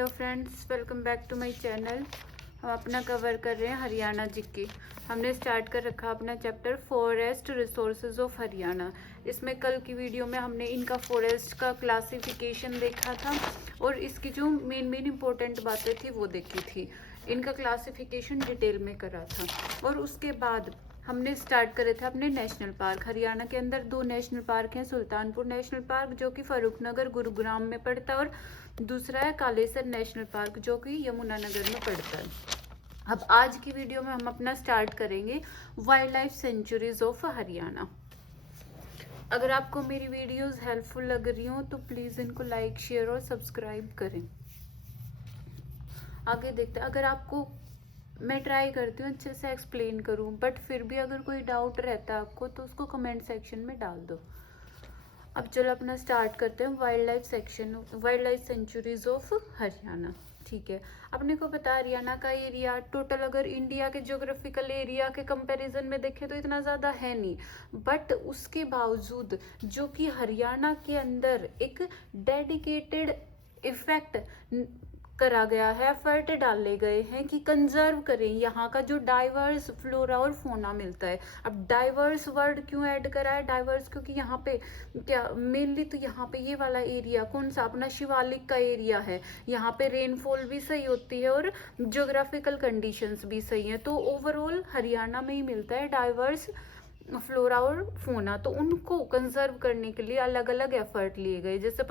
Hello friends, welcome back to my channel. हम अपना cover कर रहे हैं हरियाणा जीके। हमने स्टार्ट कर रखा अपना chapter forest resources of Haryana. इसमें कल की वीडियो में हमने इनका फॉरेस्ट का क्लासिफिकेशन देखा था और इसकी जो मेन इंपॉर्टेंट बातें थी वो देखी थी। इनका क्लासिफिकेशन डिटेल में करा था और उसके बाद हमने स्टार्ट करे थे अपने नेशनल पार्क। हरियाणा के अंदर 2 नेशनल पार्क हैं, सुल्तानपुर नेशनल पार्क जो कि फर्रुखनगर गुरुग्राम में पड़ता है और दूसरा है कालेसर नेशनल पार्क जो कि यमुनानगर में पड़ता है। अब आज की वीडियो में हम अपना स्टार्ट करेंगे wild life sanctuaries of Haryana. अगर आपको मेरी वीडियोस हेल्पफुल लग रही हो तो प्लीज़ इनको लाइक, शेयर और सब्सक्राइब करें। आगे देखते हैं। अगर आपको मैं ट्राई करती हूँ अच्छे से एक्सप्लेन करूँ, बट फिर भी अगर कोई डाउट रहता है आपको तो उसको कमेंट सेक्शन में डाल दो। अब चलो अपना स्टार्ट करते हैं wild life sanctuaries of Haryana. ठीक है, अपने को पता है हरियाणा का एरिया टोटल अगर इंडिया के ज्योग्राफिकल एरिया के कंपैरिजन में देखें तो इतना ज़्यादा है नहीं, बट उसके बावजूद जो कि हरियाणा के अंदर एक डेडिकेटेड इफेक्ट करा गया है, एफर्ट डाले गए हैं कि कंजर्व करें यहाँ का जो डाइवर्स फ्लोरा और फोना मिलता है। अब डाइवर्स वर्ड क्यों ऐड करा है? डाइवर्स क्योंकि यहाँ पे क्या मेनली तो यहाँ पे ये वाला एरिया कौन सा अपना शिवालिक का एरिया है, यहाँ पे रेनफॉल भी सही होती है और ज्योग्राफिकल कंडीशंस भी सही है, तो ओवरऑल हरियाणा में ही मिलता है डाइवर्स फ्लोरा और फोना। तो उनको कंजर्व करने के लिए अलग अलग एफर्ट लिए गए, जैसे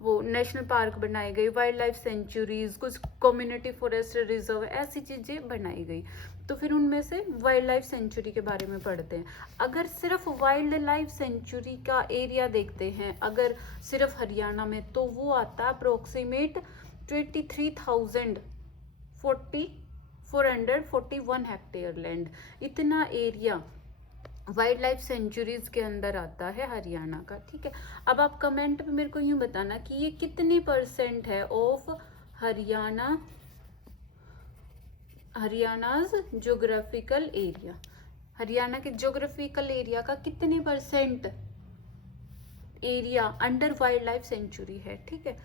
वो नेशनल पार्क बनाए गए, वाइल्ड लाइफ सेंचुरीज, कुछ कम्युनिटी फॉरेस्ट रिजर्व, ऐसी चीज़ें बनाई गई। तो फिर उनमें से वाइल्ड लाइफ सेंचुरी के बारे में पढ़ते हैं। अगर सिर्फ वाइल्ड लाइफ सेंचुरी का एरिया देखते हैं अगर सिर्फ हरियाणा में, तो वो आता है अप्रोक्सीमेट 23,441 हेक्टेयर लैंड। इतना एरिया वाइल्ड लाइफ सेंचुरीज के अंदर आता है हरियाणा का। ठीक है, अब आप कमेंट पे मेरे को यूं बताना कि ये कितने % है of Haryana's geographical area. Haryana के ज्योग्राफिकल एरिया का कितने % area under wild life sanctuary है। ठीक है,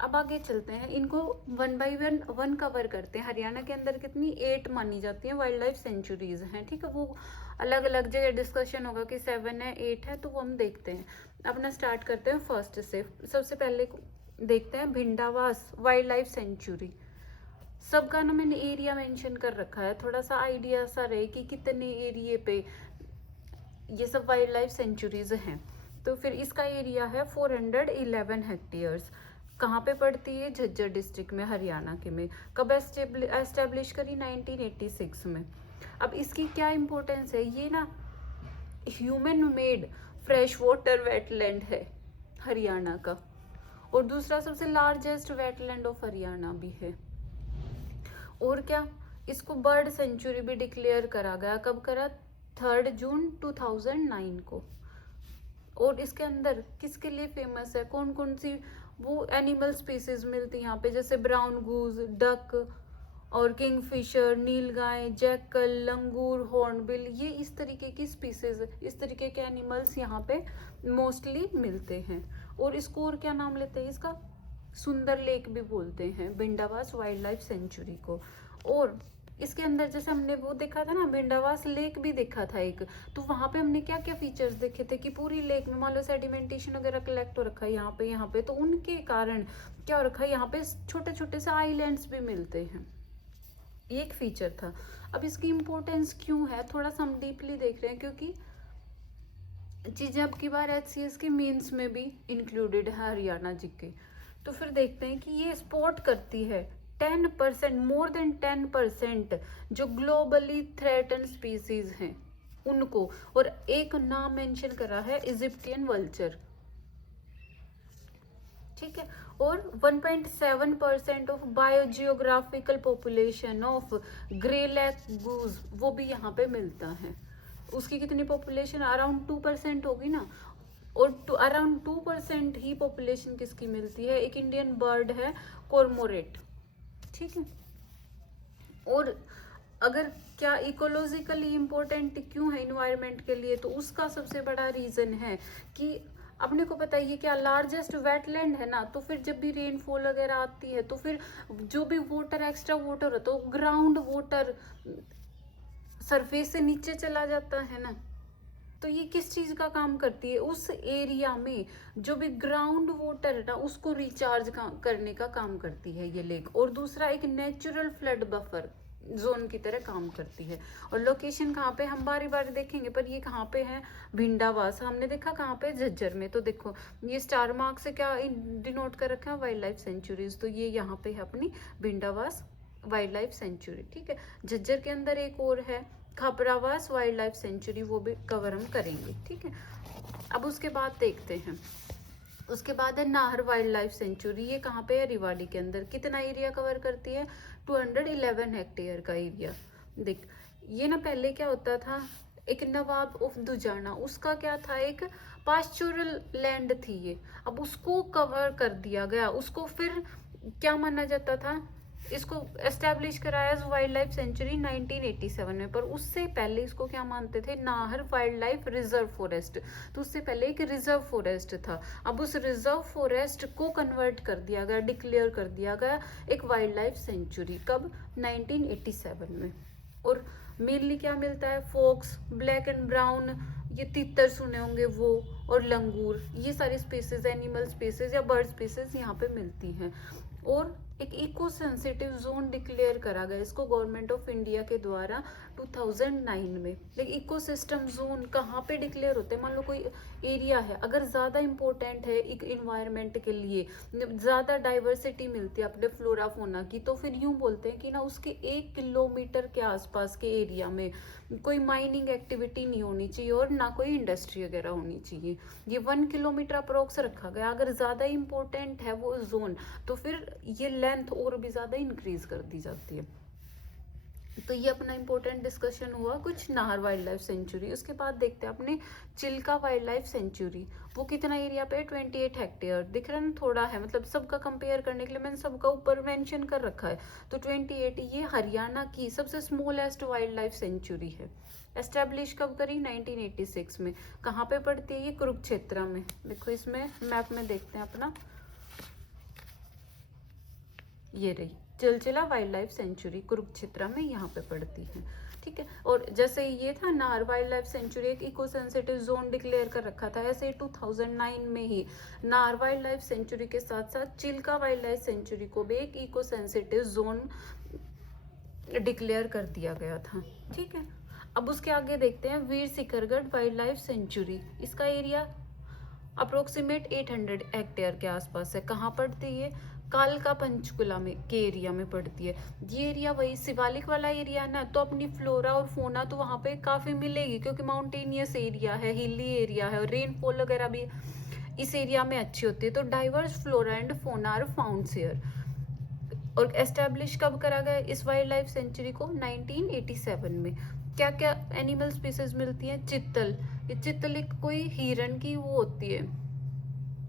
अब आगे चलते हैं, इनको 1 बाय 1 कवर करते हैं। हरियाणा के अंदर कितनी 8 मानी जाती हैं वाइल्ड लाइफ सेंचुरीज हैं। ठीक है, वो अलग अलग जगह डिस्कशन होगा कि 7 है 8 है, तो वो हम देखते हैं। अपना स्टार्ट करते हैं फर्स्ट से। सबसे पहले देखते हैं भिंडावास वाइल्ड लाइफ सेंचुरी। सबका ना मैंने एरिया मेंशन कर रखा है, थोड़ा सा आइडिया सा रहे कि कितने एरिए पे ये सब वाइल्ड लाइफ सेंचुरीज हैं। तो फिर इसका एरिया है 411 हेक्टेयर्स। कहाँ पे पड़ती है? झज्जर डिस्ट्रिक्ट में, हरियाणा के में। कब एस्टेब्लिश करी? 1986 में। अब इसकी क्या इम्पोर्टेंस है? ये ना human made fresh water wetland है हरियाणा का, और दूसरा सबसे लार्जेस्ट वेटलैंड ऑफ हरियाणा भी है। और क्या, इसको बर्ड सेंचुरी भी डिक्लेयर करा गया। कब करा? 3 जून 2009 को। और इसके अंदर किसके लिए फेमस है? कौन कौन सी वो एनिमल स्पीसीज मिलती है यहाँ पे, जैसे ब्राउन गूज, डक और किंगफिशर, नीलगाय, जैकल, लंगूर, हॉर्नबिल, ये इस तरीके की स्पीसीज, इस तरीके के एनिमल्स यहाँ पे मोस्टली मिलते हैं। और इसको और क्या नाम लेते हैं? इसका सुंदर लेक भी बोलते हैं, भिंडावास वाइल्ड लाइफ सेंचुरी को। और इसके अंदर जैसे हमने वो देखा था ना, भिंडावास लेक भी देखा था एक, तो वहां पे हमने क्या क्या फीचर्स देखे थे कि पूरी लेक में मान लो सेडिमेंटेशन वगैरह कलेक्ट हो रखा है यहाँ पे, तो उनके कारण क्या हो रखा है, यहाँ पे छोटे छोटे से आइलैंड्स भी मिलते हैं। ये एक फीचर था। अब इसकी इम्पोर्टेंस क्यों है, थोड़ा सा हम डीपली देख रहे हैं, क्योंकि चीजें अब की बार HCS के मेंस में भी इंक्लूडेड है हरियाणा जी के। तो फिर देखते हैं कि ये सपोर्ट करती है 10%, मोर देन 10% जो ग्लोबली थ्रेटन स्पीसीज हैं उनको। और एक नाम मेंशन करा है इजिप्टियन वल्चर। ठीक है, और 1.7% of biogeographical population of greylag goose वो भी यहाँ पे मिलता है। उसकी कितनी पॉपुलेशन? अराउंड 2% होगी ना, और अराउंड 2% ही पॉपुलेशन किसकी मिलती है? एक इंडियन बर्ड है कॉर्मोरेट। ठीक है, और अगर क्या इकोलॉजिकली इम्पोर्टेंट क्यों है इन्वायरमेंट के लिए, तो उसका सबसे बड़ा रीजन है कि अपने को पता ही है क्या लार्जेस्ट वेटलैंड है ना, तो फिर जब भी रेनफॉल वगैरह आती है तो फिर जो भी वाटर एक्स्ट्रा वाटर होता है तो ग्राउंड वाटर सरफेस से नीचे चला जाता है ना। तो ये किस चीज का काम करती है, उस एरिया में जो भी ग्राउंड वाटर है ना उसको रिचार्ज करने का काम करती है ये लेक। और दूसरा एक नेचुरल फ्लड बफर जोन की तरह काम करती है। और लोकेशन कहाँ पे हम बारी बारी देखेंगे, पर ये कहाँ पे है, भिंडावास हमने देखा कहाँ पे, झज्जर में। तो देखो ये स्टार मार्क से क्या डिनोट कर रखा है, वाइल्ड लाइफ सेंचुरीज। तो ये यहाँ पे है अपनी भिंडावास वाइल्ड लाइफ सेंचुरी, ठीक है। झज्जर के अंदर एक और है खपरावास वाइल्ड लाइफ सेंचुरी, वो भी कवर हम करेंगे, ठीक है। अब उसके बाद देखते हैं, उसके बाद है नाहर वाइल्ड लाइफ सेंचुरी। ये कहाँ पे है, रिवाड़ी के अंदर। कितना एरिया कवर करती है, 211 हेक्टेयर का एरिया। देख ये ना पहले क्या होता था, एक नवाब ऑफ दुजाना, उसका क्या था, एक पास्चुरल लैंड थी ये। अब उसको कवर कर दिया गया, उसको फिर क्या माना जाता था, इसको एस्टेब्लिश कराया वाइल्ड लाइफ सेंचुरी 1987 में। पर उससे पहले इसको क्या मानते थे, Nahar wild life reserve forest. तो उससे पहले एक रिजर्व फॉरेस्ट था। अब उस रिजर्व फॉरेस्ट को कन्वर्ट कर दिया गया, डिक्लेयर कर दिया गया एक वाइल्ड लाइफ सेंचुरी। कब, 1987 में। और मेनली क्या मिलता है, फॉक्स, ब्लैक एंड ब्राउन, ये तीतर सुने होंगे वो, और लंगूर, ये सारी स्पीसीज, एनिमल स्पीसीज या बर्ड स्पीसीज यहाँ पे मिलती हैं। और एक इको सेंसिटिव जोन डिक्लेयर करा गया इसको गवर्नमेंट ऑफ इंडिया के द्वारा 2009 में। लेकिन इकोसिस्टम जोन कहाँ पे डिक्लेयर होते हैं, मान लो कोई एरिया है अगर ज़्यादा इंपॉर्टेंट है एक इन्वायरमेंट के लिए, ज़्यादा डाइवर्सिटी मिलती है अपने फ्लोरा फोना की, तो फिर यूँ बोलते हैं कि ना उसके 1 किलोमीटर के आसपास के एरिया में कोई माइनिंग एक्टिविटी नहीं होनी चाहिए और ना कोई इंडस्ट्री वगैरह होनी चाहिए। ये 1 किलोमीटर अप्रोक्स रखा गया। अगर ज़्यादा इंपॉर्टेंट है वो जोन तो फिर ये लेंथ और भी ज़्यादा इंक्रीज कर दी जाती है। तो ये अपना इंपॉर्टेंट डिस्कशन हुआ कुछ नाहर वाइल्ड लाइफ सेंचुरी। उसके बाद देखते हैं अपने चिल्का वाइल्ड लाइफ सेंचुरी। वो कितना एरिया पे, 28 हेक्टेयर। दिख रहा है ना, थोड़ा है, मतलब सबका कंपेयर करने के लिए मैंने सबका ऊपर मेंशन कर रखा है। तो 28, ये हरियाणा की सबसे स्मॉलेस्ट वाइल्ड लाइफ सेंचुरी है। एस्टेब्लिश कब करी, 1986 में। कहाँ पे पड़ती है ये, कुरुक्षेत्र में। देखो इसमें मैप में देखते हैं अपना, ये रही Chilchila wild life sanctuary, Kurukshetra में यहाँ पे पड़ती है, ठीक है। और जैसे ये था नाहर वाइल्ड लाइफ सेंचुरी एक इको सेंसिटिव जोन डिक्लेयर कर रखा था, ऐसे 2009 में ही नाहर वाइल्ड लाइफ सेंचुरी के साथ साथ चिल्का वाइल्ड लाइफ सेंचुरी को भी एक इको सेंसिटिव जोन डिक्लेयर कर दिया गया था, ठीक है। अब उसके आगे देखते हैं वीर सिकरगढ़ वाइल्ड लाइफ सेंचुरी। इसका एरिया अप्रोक्सीमेट 800 हेक्टेयर के आसपास है। कहाँ पड़ती है, कालका पंचकुला में के एरिया में पड़ती है। ये एरिया वही शिवालिक वाला एरिया है ना, तो अपनी फ्लोरा और फोना तो वहाँ पे काफ़ी मिलेगी क्योंकि माउंटेनियस एरिया है, हिली एरिया है, और रेनफॉल वगैरह भी इस एरिया में अच्छी होती है। तो diverse flora and fauna are found here. और एस्टेब्लिश कब करा गया इस वाइल्ड लाइफ सेंचुरी को, 1987 में। क्या क्या एनिमल स्पीसीज मिलती हैं, चित्तल। ये चित्तल एक कोई हिरन की वो होती है,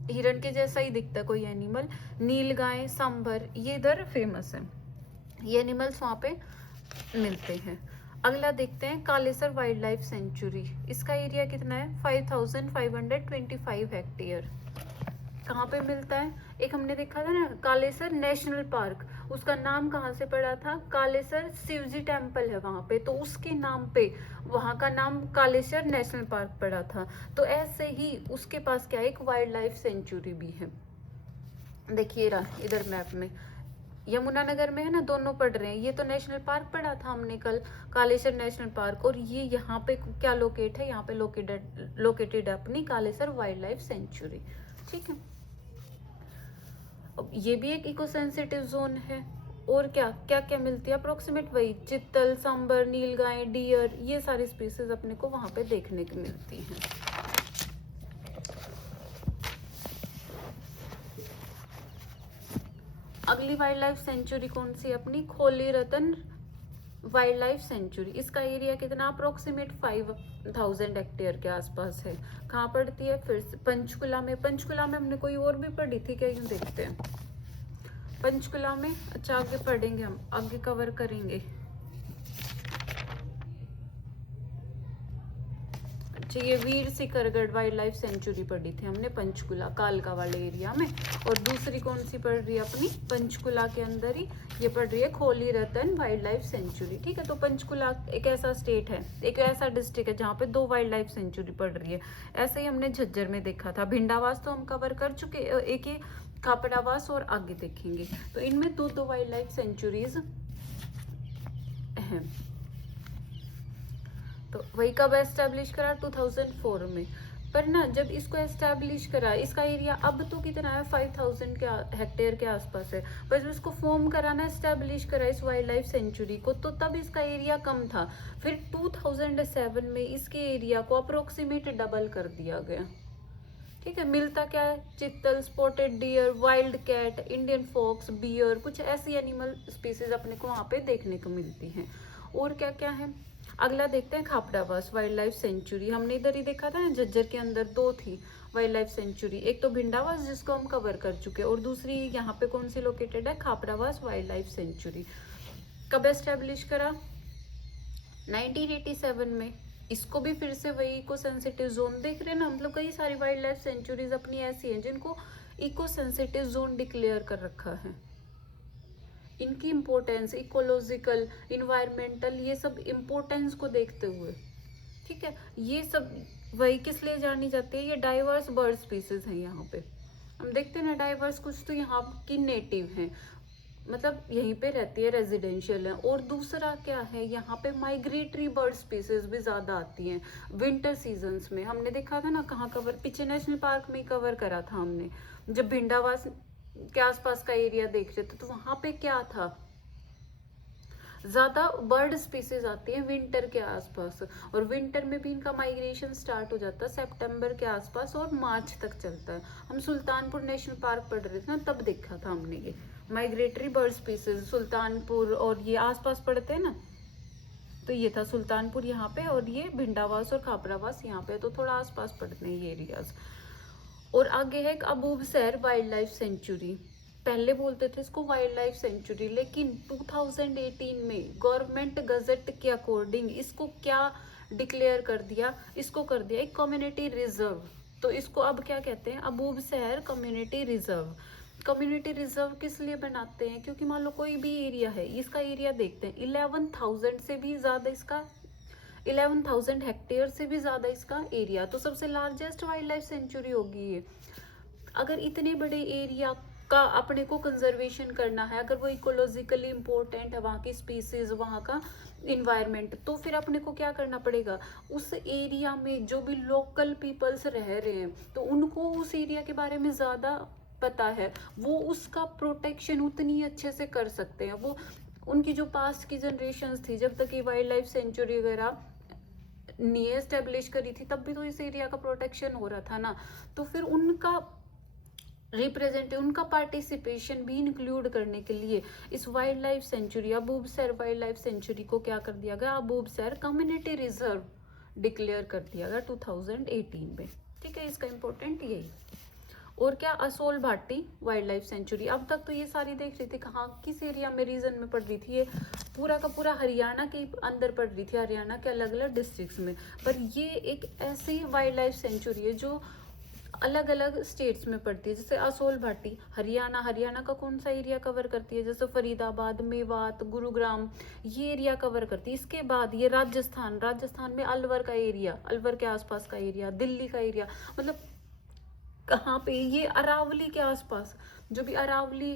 हिरन के जैसा ही दिखता है कोई एनिमल। नीलगाय, सांभर, ये इधर फेमस है, ये एनिमल्स वहाँ पे मिलते हैं। अगला देखते हैं कालेसर वाइल्ड लाइफ सेंचुरी। इसका एरिया कितना है, 5525 हेक्टेयर। कहाँ पे मिलता है, एक हमने देखा था ना कालेसर नेशनल पार्क, उसका नाम कहाँ से पड़ा था, कालेसर शिवजी टेम्पल है वहाँ पे, तो उसके नाम पे वहाँ का नाम कालेसर नेशनल पार्क पड़ा था। तो ऐसे ही उसके पास क्या है, एक वाइल्ड लाइफ सेंचुरी भी है। देखिए रहा इधर मैप में, यमुनानगर में है ना, दोनों पढ़ रहे हैं। ये तो नेशनल पार्क पढ़ा था हमने कल, कालेसर नेशनल पार्क, और ये यहाँ पे क्या लोकेट है, यहाँ पे लोकेटेड है अपनी कालेसर वाइल्ड लाइफ सेंचुरी, ठीक है। अब ये भी एक इको सेंसिटिव जोन है। और क्या क्या क्या मिलती है, अप्रोक्सीमेट वही चित्तल, सांबर, नीलगाय, डियर, ये सारी स्पीसीज अपने को वहां पे देखने को मिलती हैं। अगली वाइल्ड लाइफ सेंचुरी कौन सी, अपनी खोली रतन वाइल्ड लाइफ सेंचुरी। इसका एरिया कितना, अप्रोक्सीमेट 5000 हेक्टेयर के आसपास है। कहाँ पड़ती है, फिर से पंचकुला में। पंचकुला में हमने कोई और भी पढ़ी थी क्या, यूँ देखते हैं पंचकुला में। अच्छा आगे पढ़ेंगे हम, आगे कवर करेंगे, अच्छा, ये वीर सिकरगढ़ वाइल्ड लाइफ सेंचुरी पढ़ी थी हमने पंचकुला कालका वाले एरिया में। और दूसरी कौन सी पढ़ रही है अपनी, पंचकुला के अंदर ही ये पढ़ रही है खोली रतन वाइल्ड लाइफ सेंचुरी। ठीक है, तो पंचकुला एक ऐसा स्टेट है, एक ऐसा डिस्ट्रिक्ट है जहाँ पे 2 वाइल्ड लाइफ सेंचुरी पढ़ रही है। ऐसे ही हमने झज्जर में देखा था। भिंडावास तो हम कवर कर चुके, एक ही खापड़ावास और आगे देखेंगे। तो इनमें 2 वाइल्ड लाइफ सेंचुरीज हैं। तो वही कब एस्टेब्लिश करा, 2004 में। पर ना जब इसको एस्टेब्लिश करा, इसका एरिया अब तो कितना है, 5000 के हेक्टेयर के आसपास है। पर जब इसको फॉर्म करा ना, एस्टेब्लिश करा इस वाइल्ड लाइफ सेंचुरी को, तो तब इसका एरिया कम था। फिर 2007 में इसके एरिया को अप्रोक्सीमेट डबल कर दिया गया। ठीक है, मिलता क्या है, chital, spotted deer, wild cat, Indian fox, bear, कुछ ऐसी एनिमल स्पीसीज अपने को वहाँ पे देखने को मिलती हैं। और क्या क्या है, अगला देखते हैं खापड़ावास वाइल्ड लाइफ सेंचुरी। हमने इधर ही देखा था ना, झज्जर के अंदर 2 थी वाइल्ड लाइफ सेंचुरी, एक तो भिंडावास जिसको हम कवर कर चुके, और दूसरी यहाँ पे कौन सी लोकेटेड है, खापड़ावास वाइल्ड लाइफ सेंचुरी। कब एस्टेब्लिश करा, 1987 में। इसको भी फिर से वही इको सेंसिटिव जोन देख रहे हैं ना, मतलब कई सारी वाइल्ड लाइफ सेंचुरीज अपनी ऐसी हैं जिनको इको सेंसिटिव जोन डिक्लेयर कर रखा है। इनकी इम्पोर्टेंस, इकोलॉजिकल, इन्वायरमेंटल, ये सब इम्पोर्टेंस को देखते हुए, ठीक है, ये सब वही किस लिए जानी जाती है, ये डाइवर्स बर्ड स्पीसीज हैं। यहाँ पे हम देखते हैं ना, डाइवर्स कुछ तो यहाँ की नेटिव हैं, मतलब यहीं पे रहती है, रेजिडेंशियल है। और दूसरा क्या है, यहाँ पे माइग्रेटरी बर्ड स्पीसीज भी ज़्यादा आती हैं विंटर सीजन्स में। हमने देखा था ना, कहाँ कवर, पीछे नेशनल पार्क में कवर करा था हमने, जब भिंडावास के आसपास का एरिया देख रहे थे, तो वहाँ पे क्या था, ज़्यादा बर्ड स्पीसीज आती हैं विंटर के आसपास। और विंटर में भी इनका माइग्रेशन स्टार्ट हो जाता है सितंबर के आसपास और मार्च तक चलता है। हम सुल्तानपुर नेशनल पार्क पढ़ रहे थे ना, तब देखा था हमने ये माइग्रेटरी बर्ड स्पीसीज। सुल्तानपुर और ये आसपास पड़ते हैं ना, तो ये था सुल्तानपुर यहाँ पे, और ये भिंडावास और खापड़ावास यहाँ पे, तो थोड़ा आसपास पड़ते हैं ये एरियाज। और आगे है अबूबसैर वाइल्ड लाइफ सेंचुरी। पहले बोलते थे इसको वाइल्ड लाइफ सेंचुरी, लेकिन 2018 में गवर्नमेंट गजट के अकॉर्डिंग इसको क्या डिक्लेयर कर दिया, इसको कर दिया एक कम्युनिटी रिजर्व। तो इसको अब क्या कहते हैं, अबूबसैर कम्युनिटी रिजर्व। कम्युनिटी रिजर्व किस लिए बनाते हैं, क्योंकि मान लो कोई भी एरिया है, इसका एरिया देखते हैं 11,000 से भी ज़्यादा, इसका 11,000 हेक्टेयर से भी ज़्यादा इसका एरिया, तो सबसे लार्जेस्ट वाइल्ड लाइफ सेंचुरी होगी ये। अगर इतने बड़े एरिया का अपने को कंजर्वेशन करना है, अगर वो इकोलॉजिकली इम्पोर्टेंट है, वहाँ की स्पीसीज, वहाँ का इन्वायरमेंट, तो फिर अपने को क्या करना पड़ेगा, उस एरिया में जो भी लोकल पीपल्स रह रहे हैं, तो उनको उस एरिया के बारे में ज़्यादा पता है, वो उसका प्रोटेक्शन उतनी अच्छे से कर सकते हैं। वो उनकी जो पास्ट की जनरेशन्स थी, जब तक ये वाइल्ड लाइफ सेंचुरी वगैरह नहीं एस्टेब्लिश करी थी, तब भी तो इस एरिया का प्रोटेक्शन हो रहा था ना। तो फिर उनका रिप्रेजेंट, उनका पार्टिसिपेशन भी इंक्लूड करने के लिए इस wildlife sanctuary, Abubshahar wildlife sanctuary को क्या कर दिया गया, अबूबसैर कम्युनिटी रिजर्व डिक्लेयर कर दिया गया 2018 में। ठीक है, इसका इंपॉर्टेंट यही। और क्या, असोल भाटी वाइल्ड लाइफ सेंचुरी। अब तक तो ये सारी देख रही थी, कहाँ किस एरिया में, रीजन में पड़ रही थी, ये पूरा का पूरा हरियाणा के अंदर पड़ रही थी, हरियाणा के अलग अलग डिस्ट्रिक्ट्स में। पर ये एक ऐसी वाइल्ड लाइफ सेंचुरी है जो अलग अलग स्टेट्स में पड़ती है। जैसे असोल भाटी हरियाणा का कौन सा एरिया कवर करती है, जैसे फरीदाबाद, मेवात, गुरुग्राम, ये एरिया कवर करती है। इसके बाद ये राजस्थान में अलवर का एरिया, अलवर के आसपास का एरिया, दिल्ली का एरिया, मतलब कहाँ पे, ये अरावली के आसपास, जो भी अरावली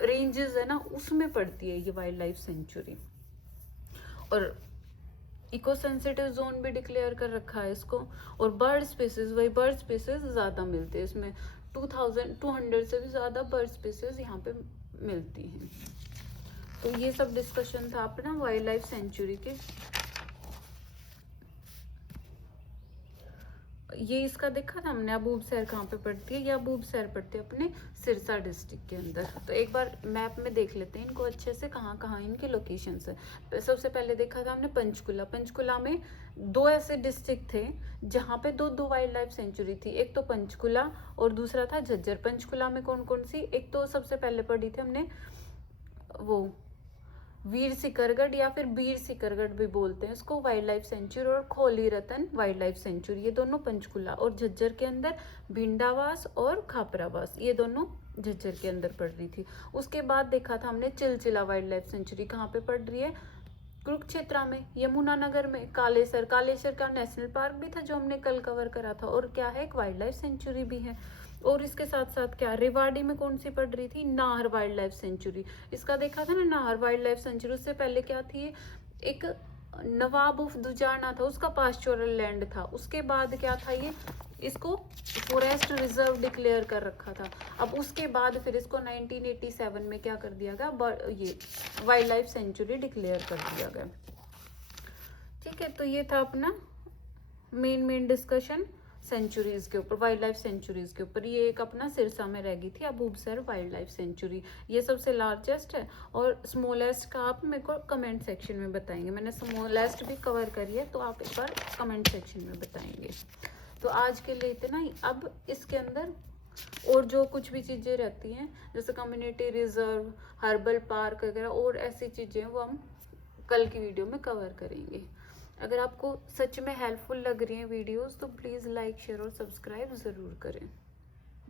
रेंजेस है ना, उसमें पड़ती है ये वाइल्ड लाइफ सेंचुरी। और इको सेंसिटिव जोन भी डिक्लेयर कर रखा है इसको। और बर्ड स्पीसीज, वही बर्ड स्पीसीज ज़्यादा मिलते हैं इसमें, 2200 से भी ज़्यादा बर्ड स्पीसीज यहाँ पे मिलती हैं। तो ये सब डिस्कशन था अपना वाइल्ड लाइफ सेंचुरी के। ये इसका देखा था हमने, अबूबसैर कहाँ पे पड़ती है, ये अबूबसैर पड़ती है अपने सिरसा डिस्ट्रिक्ट के अंदर। तो एक बार मैप में देख लेते हैं इनको अच्छे से, कहाँ कहाँ इनके लोकेशंस है। सबसे पहले देखा था हमने पंचकुला में 2 ऐसे डिस्ट्रिक्ट थे जहाँ पे 2 वाइल्ड लाइफ सेंचुरी थी, एक तो पंचकुला और दूसरा था झज्जर। पंचकुला में कौन कौन सी, एक तो सबसे पहले पढ़ी थी हमने वो वीर सिकरगढ़ या फिर बीर सिकरगढ़ भी बोलते हैं उसको वाइल्ड लाइफ सेंचुरी, और खोली रतन वाइल्ड लाइफ सेंचुरी, ये दोनों पंचकुला। और झज्जर के अंदर भिंडावास और खापरावास, ये दोनों झज्जर के अंदर पड़ रही थी। उसके बाद देखा था हमने चिलचिला वाइल्ड लाइफ सेंचुरी, कहाँ पे पड़ रही है? कुरुक्षेत्रा में, यमुनानगर में। कालेसर, कालेसर का नेशनल पार्क भी था जो हमने कल कवर करा था, और क्या है, एक वाइल्ड लाइफ सेंचुरी भी है। और इसके साथ साथ क्या, रेवाड़ी में कौन सी पड़ रही थी? Nahar wild life sanctuary. इसका देखा था ना, नाहर वाइल्ड लाइफ सेंचुरी। उससे पहले क्या थी, एक नवाब ऑफ दुजाना था, उसका पास्चोरल लैंड था। उसके बाद क्या था, ये इसको फॉरेस्ट रिजर्व डिक्लेयर कर रखा था। अब उसके बाद फिर इसको 1987 में क्या कर दिया गया, ये वाइल्ड लाइफ सेंचुरी डिक्लेयर कर दिया गया। ठीक है, तो ये था अपना मेन डिस्कशन सेंचुरीज के ऊपर, वाइल्ड लाइफ सेंचुरीज के ऊपर। ये एक अपना सिरसा में रह गई थी अबूबसर वाइल्ड लाइफ सेंचुरी, ये सबसे लार्जेस्ट है। और स्मॉलेस्ट का आप मेरे को कमेंट सेक्शन में बताएंगे, मैंने स्मॉलेस्ट भी कवर करी है, तो आप एक बार कमेंट सेक्शन में बताएंगे। तो आज के लिए इतना ही। अब इसके अंदर और जो कुछ भी चीज़ें रहती हैं, जैसे कम्युनिटी रिजर्व, हर्बल पार्क वगैरह और ऐसी चीज़ें, वो हम कल की वीडियो में कवर करेंगे। अगर आपको सच में हेल्पफुल लग रही हैं वीडियोस तो प्लीज़ लाइक, शेयर और सब्सक्राइब ज़रूर करें।